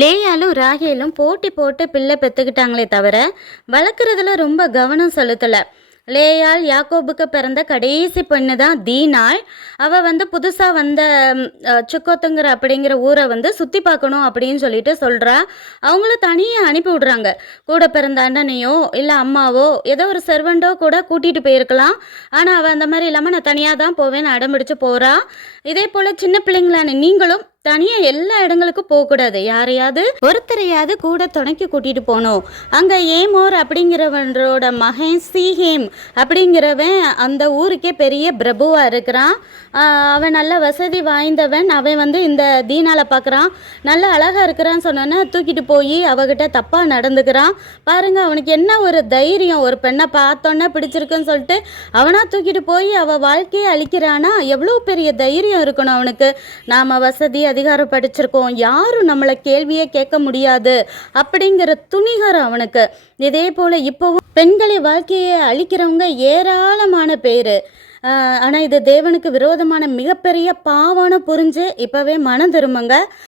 லேயாலும் ராகேலும் போட்டி போட்டு பிள்ளை பெற்றுக்கிட்டாங்களே தவிர வளர்க்குறதுல ரொம்ப கவனம் செலுத்தலை. லேயாள் யாக்கோபுக்கு பிறந்த கடைசி பெண்ணு தான் தீனாள். அவள் புதுசாக வந்த சுக்கோத்துங்கிற அப்படிங்கிற ஊரை சுற்றி பார்க்கணும் அப்படின்னு சொல்லிட்டு சொல்கிறா. அவங்களும் தனியாக அனுப்பி விடுறாங்க. கூட பிறந்த அண்ணனையோ இல்லை அம்மாவோ ஏதோ ஒரு செர்வெண்டோ கூட கூட்டிகிட்டு போயிருக்கலாம். ஆனால் அவள் அந்த மாதிரி இல்லாமல் நான் தனியாக தான் போவேன்னு அடம்பிடிச்சு போகிறா. இதே போல் சின்ன பிள்ளைங்களான நீங்களும் தனியாக எல்லா இடங்களுக்கும் போகக்கூடாது. யாரையாவது ஒருத்தரையாவது கூட துணைக்கி கூட்டிகிட்டு போகணும். அங்கே ஏமோர் அப்படிங்கிறவனோட மகன் சீஹேம் அப்படிங்கிறவன் அந்த ஊருக்கே பெரிய பிரபுவாக இருக்கிறான். அவன் நல்ல வசதி வாய்ந்தவன். அவன் இந்த தீனால பார்க்குறான், நல்ல அழகாக இருக்கிறான்னு சொன்னோன்னே தூக்கிட்டு போய் அவகிட்ட தப்பாக நடந்துக்கிறான். பாருங்கள், அவனுக்கு என்ன ஒரு தைரியம்! ஒரு பெண்ணை பார்த்தோன்னே பிடிச்சிருக்குன்னு சொல்லிட்டு அவனாக தூக்கிட்டு போய் அவள் வாழ்க்கையை அழிக்கிறானா? எவ்வளோ பெரிய தைரியம் இருக்கணும் அவனுக்கு! நாம் வசதி அதிகாரம் படிச்சிருக்கோம், யாரும் நம்மளை கேள்வியே கேட்க முடியாது அப்படிங்கிற துணிகரம் அவனுக்கு. இதே போல் இப்போவும் பெண்களை வாழ்க்கையை அழிக்கிறவங்க ஏராளமான பேர். ஆனால் இது தேவனுக்கு விரோதமான மிகப்பெரிய பாவம்னு புரிஞ்சு இப்போவே மனம் திரும்புங்க.